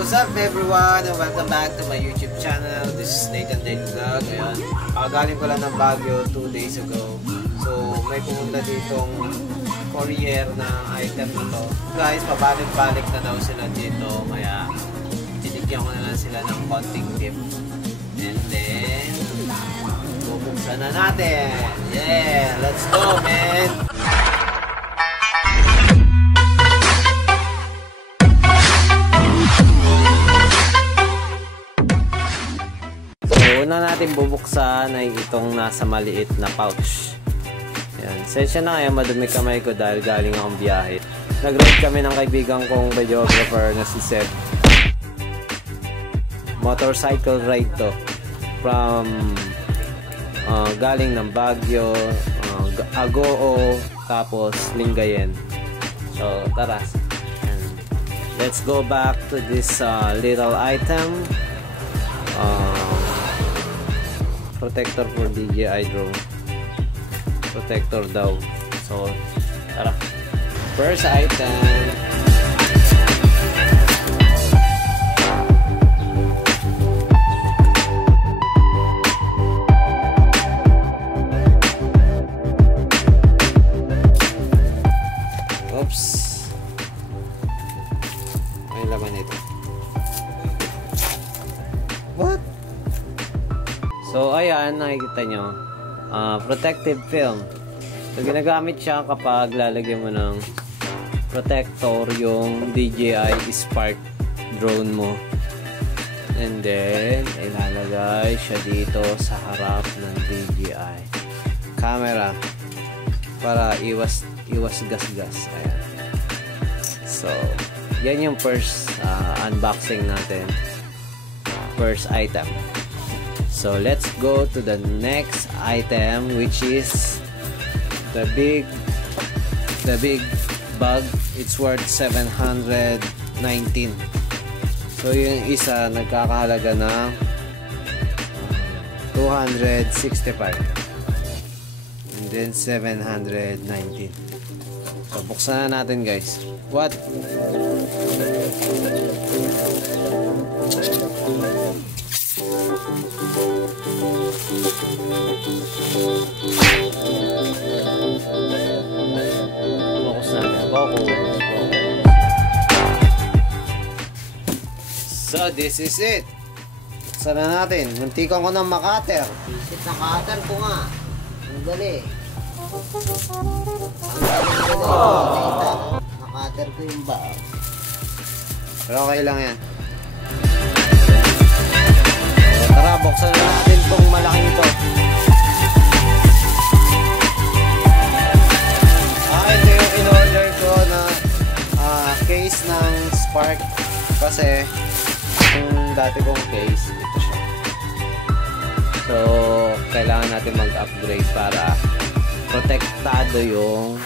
What's up everyone and welcome back to my YouTube channel. This is Nathan Date Vlog. Ayan, galing ko lang ng Baguio 2 days ago. So may pumunta ditong courier na item na to. Guys, pabalik-balik na daw sila dito. Kaya binigyan ko na lang sila ng konting tip. And then bubuksan na natin. Yeah, let's go man! Una natin bubuksan ay itong nasa maliit na pouch. Ayan. Sensya na kaya madumi kamay ko dahil galing akong biyahe. Nag-ride kami ng kaibigan kong videographer na si Seb. Motorcycle ride to. From galing ng Baguio, Agoo, tapos Lingayen. So tara. Let's go back to this little item. Protector for DJI drone. Protector daw. So, tara. First item. Oops. May laman ito. What? So, ayan, nakikita nyo. Protective film. So, ginagamit siya kapag lalagyan mo ng protector yung DJISPARK drone mo. And then, ilalagay siya dito sa harap ng DJI camera para iwas gas-gas. Ayan. So, yan yung first unboxing natin. First item. So let's go to the next item, which is the big bag. It's worth 719. So yung isa nagkakahalaga ng 265 and then 719. So buksan na natin guys. What? So this is it. Buksan na natin. Muntikan ko ng makater. Visit na cutter ko nga. Ang gali. Makater ko yung ba. Pero okay lang yan. So, tara, buksan na natin itong malaking ito. Ito yung in-order ko na case ng Spark. Kasi yung dati kong case, ito siya. So, kailangan natin mag-upgrade para protektado yung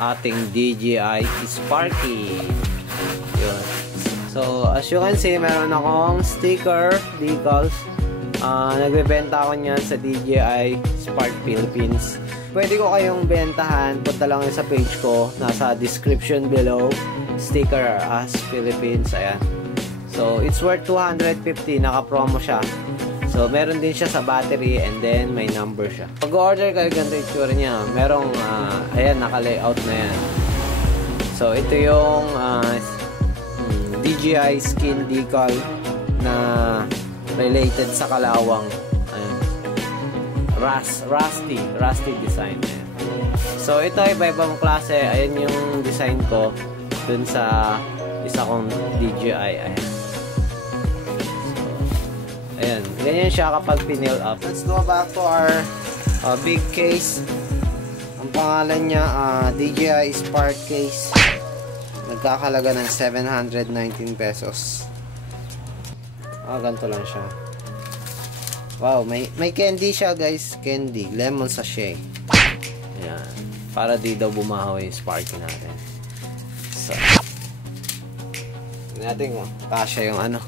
ating DJI Sparky. Yun. So, as you can see, meron akong sticker, DECALS. Nagbebenta ako niyan sa DJI Spark Philippines. Pwede ko kayong bentahan. Punta lang sa page ko. Nasa description below. Sticker as Philippines. Ayan. So, it's worth 250. Naka-promo siya. So, meron din siya sa battery and then may number siya. Pag-order kayo, ganito yung tsura niya. Merong, ayan, naka-layout na yan. So, ito yung DJI skin decal na related sa kalawang. Ayan. Rusty design. Ayan. So, ito iba-ibang klase. Ayan yung design ko dun sa isa kong DJI. Ayan. Ayan, ganyan siya kapag pinil up. Let's go back to our big case. Ang pangalan niya, DJISPARK case. Nagkakalaga ng 719 pesos. Ganito lang siya. Wow, may candy siya guys. Candy, lemon sachet. Ayan, para di daw bumahaw yung Sparky natin. So, natin kasya yung ano.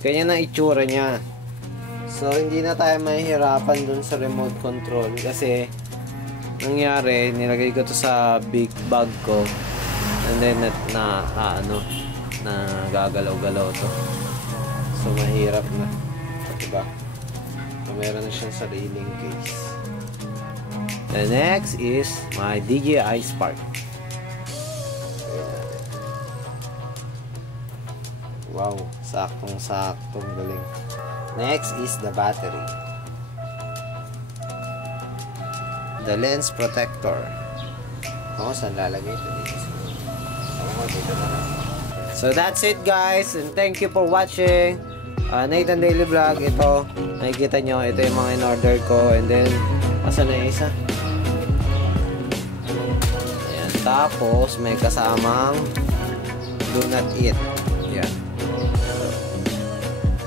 Ganyan ang itsura niya. So, hindi na tayo mahihirapan dun sa remote control. Kasi, nangyari, nilagay ko to sa big bag ko. And then, na gagalaw-galaw to. So mahirap na, diba? So meron na siyang sariling case. The next is my DJISPARK. Wow, saktong galing. Next is the battery. The lens protector. Saan lalagay ito dito? Dito na lang. So that's it guys, and thank you for watching Nathan Daily Vlog. Ito, nakikita nyo, ito yung mga in-order ko. And then, asan na yung isa? Ayan, tapos may kasamang do not eat. Ayan.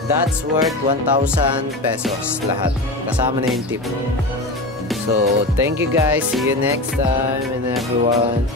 That's worth 1,000 pesos lahat. Kasama na yung tip. So, thank you guys. See you next time and everyone.